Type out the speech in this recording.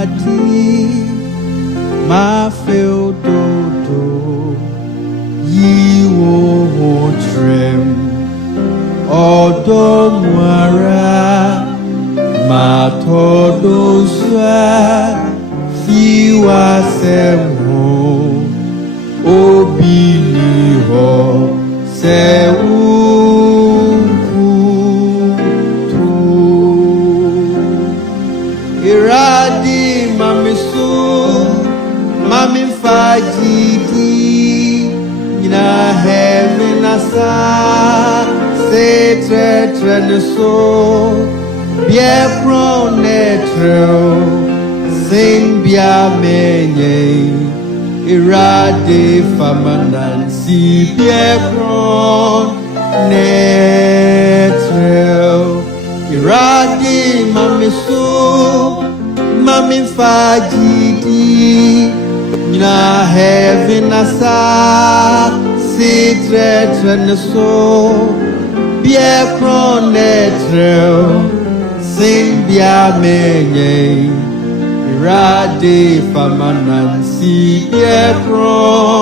Awurade Mafew Dodo Yiwo Hotrem Odomwara Matodoswa Fiwa Semho Obiniho Sewukutu Iradi Mamisu Mami Fajidi Ina heaven asa Se tre so Bia pronetrel Sing bia menye Irade famanansi Bia pronetrel Irade mamisu Mami fajidi Na heaven asa Se tre so Bia pronetrel Sing bia menye Irade famanansi Bia pronetrel